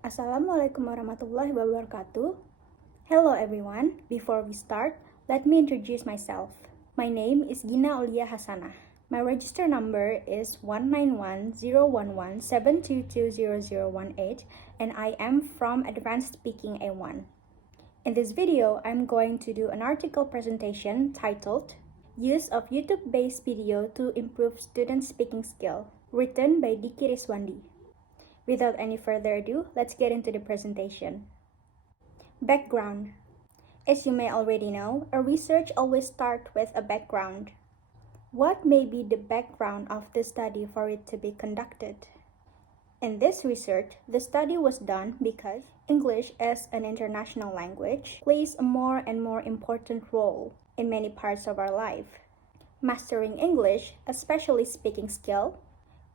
Assalamualaikum warahmatullahi wabarakatuh. Hello everyone. Before we start, let me introduce myself. My name is Aulia Hasanah. My register number is 191-011-722-0018 and I am from Advanced Speaking A1. In this video, I'm going to do an article presentation titled Use of YouTube-Based Video to Improve Student Speaking Skill, written by Diki Riswandi. Without any further ado, let's get into the presentation. Background. As you may already know, a research always starts with a background. What may be the background of the study for it to be conducted? In this research, the study was done because English as an international language plays a more and more important role in many parts of our life. Mastering English, especially speaking skill,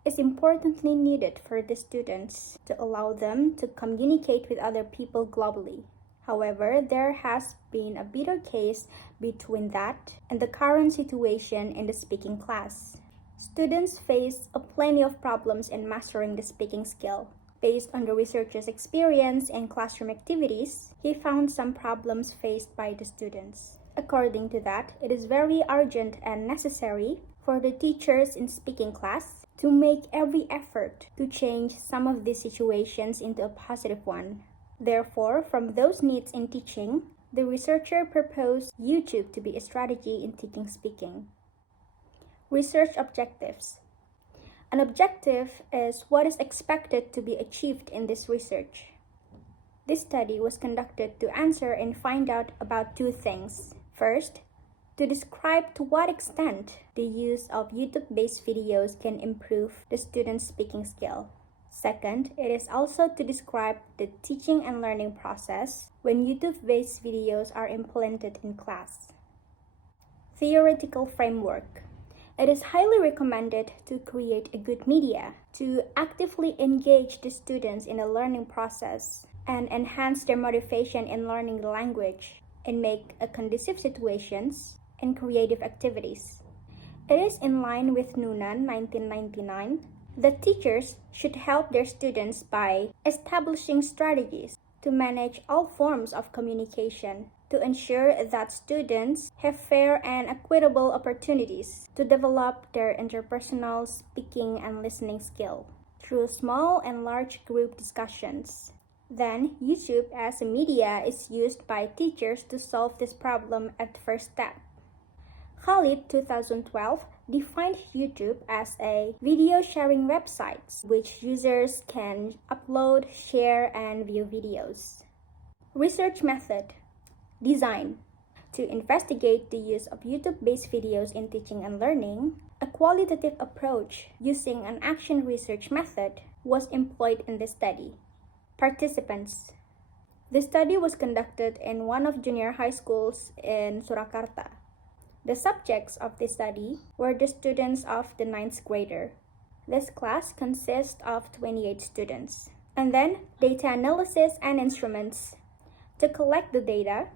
is importantly needed for the students to allow them to communicate with other people globally. However, there has been a bitter case between that and the current situation in the speaking class. Students face plenty of problems in mastering the speaking skill. Based on the researcher's experience in classroom activities, he found some problems faced by the students. According to that, it is very urgent and necessary for the teachers in speaking class to make every effort to change some of these situations into a positive one. Therefore, from those needs in teaching, the researcher proposed YouTube to be a strategy in teaching speaking. Research objectives. An objective is what is expected to be achieved in this research. This study was conducted to answer and find out about two things. First, to describe to what extent the use of YouTube-based videos can improve the student's speaking skill. Second, it is also to describe the teaching and learning process when YouTube-based videos are implemented in class. Theoretical framework. It is highly recommended to create a good media to actively engage the students in the learning process and enhance their motivation in learning the language and make a conducive situations and creative activities. It is in line with Noonan 1999 that teachers should help their students by establishing strategies to manage all forms of communication to ensure that students have fair and equitable opportunities to develop their interpersonal speaking and listening skill through small and large group discussions. Then, YouTube as a media is used by teachers to solve this problem at the first step. Khalid 2012 defined YouTube as a video sharing website which users can upload, share, and view videos. Research method. Design. To investigate the use of YouTube-based videos in teaching and learning, a qualitative approach using an action research method was employed in the study. Participants. The study was conducted in one of junior high schools in Surakarta. The subjects of the study were the students of the 9th grader. This class consists of 28 students. And then data analysis and instruments. To collect the data,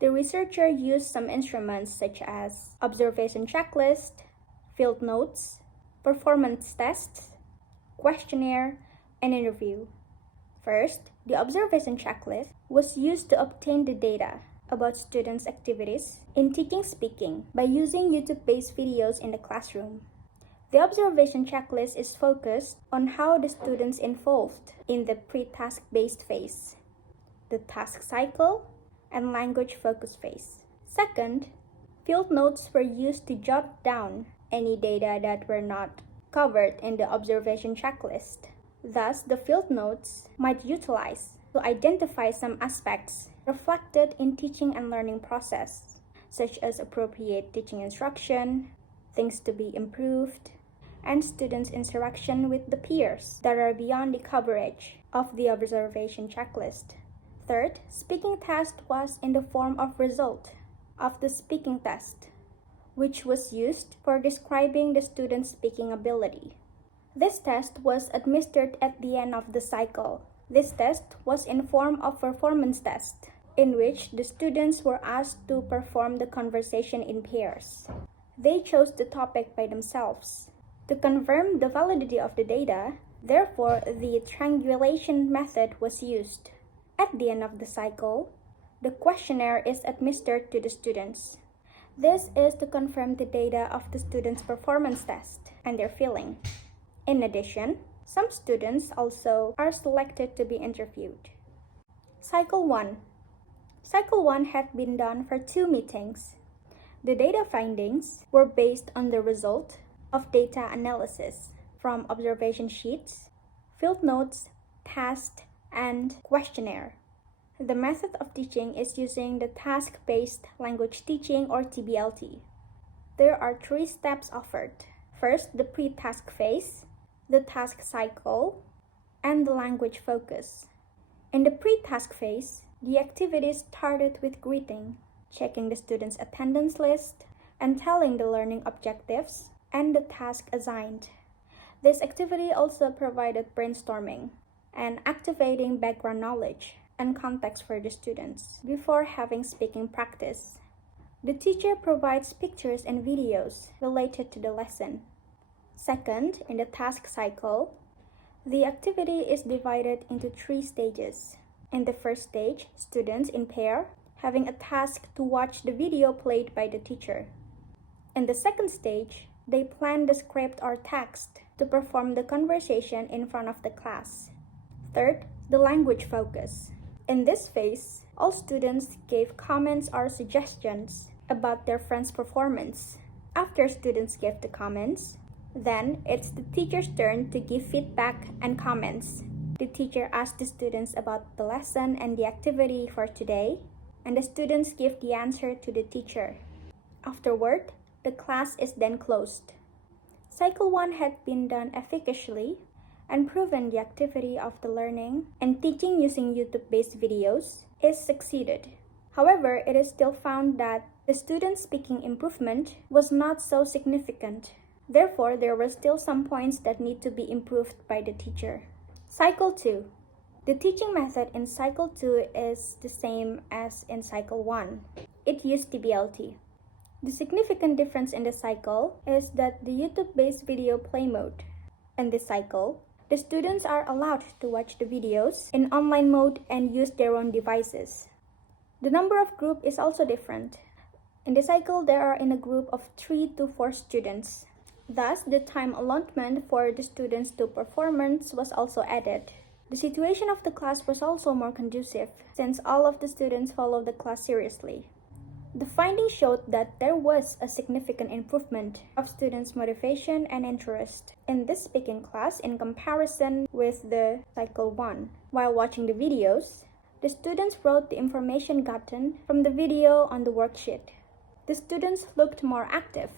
the researcher used some instruments such as observation checklist, field notes, performance tests, questionnaire, and interview. First, the observation checklist was used to obtain the data about students' activities in teaching speaking by using YouTube-based videos in the classroom. The observation checklist is focused on how the students involved in the pre-task-based phase, the task cycle, and language focus phase. Second, field notes were used to jot down any data that were not covered in the observation checklist. Thus, the field notes might utilize to identify some aspects reflected in teaching and learning process, such as appropriate teaching instruction, things to be improved, and students' interaction with the peers that are beyond the coverage of the observation checklist. Third, speaking test was in the form of result of the speaking test, which was used for describing the student's speaking ability. This test was administered at the end of the cycle. This test was in form of performance test, in which the students were asked to perform the conversation in pairs. They chose the topic by themselves. To confirm the validity of the data, Therefore, the triangulation method was used. At the end of the cycle, the questionnaire is administered to the students. This is to confirm the data of the students' performance test and their feeling. In addition, some students also are selected to be interviewed. Cycle 1. Cycle 1 had been done for 2 meetings. The data findings were based on the result of data analysis from observation sheets, field notes, task, and questionnaire. The method of teaching is using the task-based language teaching or TBLT. There are 3 steps offered. First, the pre-task phase, the task cycle, and the language focus. In the pre-task phase, the activities started with greeting, checking the students' attendance list, and telling the learning objectives and the task assigned. This activity also provided brainstorming and activating background knowledge and context for the students before having speaking practice. The teacher provides pictures and videos related to the lesson. Second, in the task cycle, the activity is divided into 3 stages. In the first stage, students in pair having a task to watch the video played by the teacher. In the second stage, they plan the script or text to perform the conversation in front of the class. Third, the language focus. In this phase, all students gave comments or suggestions about their friend's performance. After students gave the comments, then it's the teacher's turn to give feedback and comments. The teacher asks the students about the lesson and the activity for today, and the students give the answer to the teacher. Afterward, the class is then closed. Cycle 1 had been done efficaciously and proven the activity of the learning and teaching using YouTube-based videos is succeeded. However, it is still found that the student speaking improvement was not so significant. Therefore, there were still some points that need to be improved by the teacher. Cycle 2. The teaching method in Cycle 2 is the same as in Cycle 1. It used TBLT. The significant difference in the cycle is that the YouTube-based video play mode. In this cycle, the students are allowed to watch the videos in online mode and use their own devices. The number of group is also different. In the cycle, there are in a group of 3 to 4 students. Thus, the time allotment for the students to performance was also added. The situation of the class was also more conducive, since all of the students followed the class seriously. The findings showed that there was a significant improvement of students' motivation and interest in this speaking class in comparison with the Cycle 1. While watching the videos, the students wrote the information gotten from the video on the worksheet. The students looked more active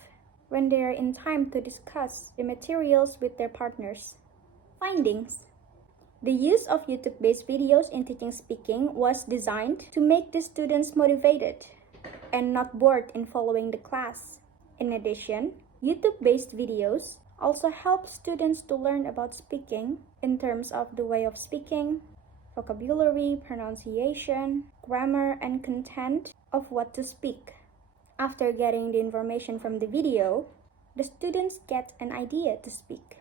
when they are in time to discuss the materials with their partners. Findings. The use of YouTube-based videos in teaching speaking was designed to make the students motivated and not bored in following the class. In addition, YouTube-based videos also help students to learn about speaking in terms of the way of speaking, vocabulary, pronunciation, grammar, and content of what to speak. After getting the information from the video, the students get an idea to speak.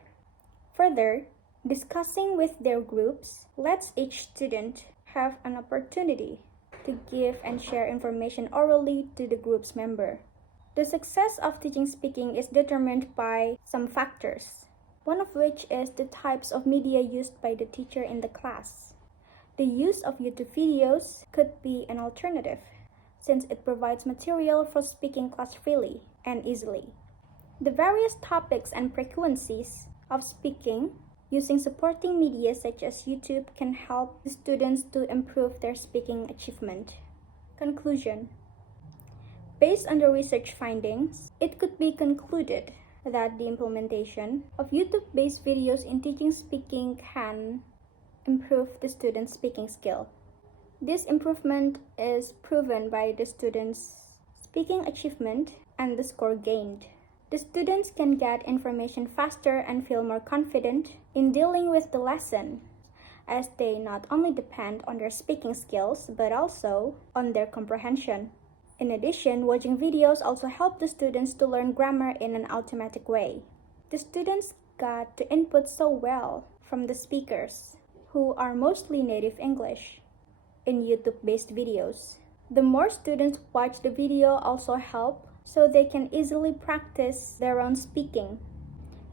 Further, discussing with their groups lets each student have an opportunity to give and share information orally to the group's member. The success of teaching speaking is determined by some factors, one of which is the types of media used by the teacher in the class. The use of YouTube videos could be an alternative, since it provides material for speaking class freely and easily. The various topics and frequencies of speaking using supporting media such as YouTube can help the students to improve their speaking achievement. Conclusion. Based on the research findings, it could be concluded that the implementation of YouTube-based videos in teaching speaking can improve the student's speaking skill. This improvement is proven by the students' speaking achievement and the score gained. The students can get information faster and feel more confident in dealing with the lesson, as they not only depend on their speaking skills, but also on their comprehension. In addition, watching videos also help the students to learn grammar in an automatic way. The students got the input so well from the speakers, who are mostly native English, in YouTube-based videos. The more students watch the video also help so they can easily practice their own speaking.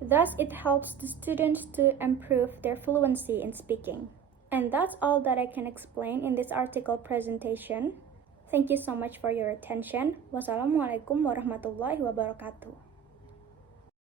Thus, it helps the students to improve their fluency in speaking. And that's all that I can explain in this article presentation. Thank you so much for your attention. Wassalamualaikum warahmatullahi wabarakatuh.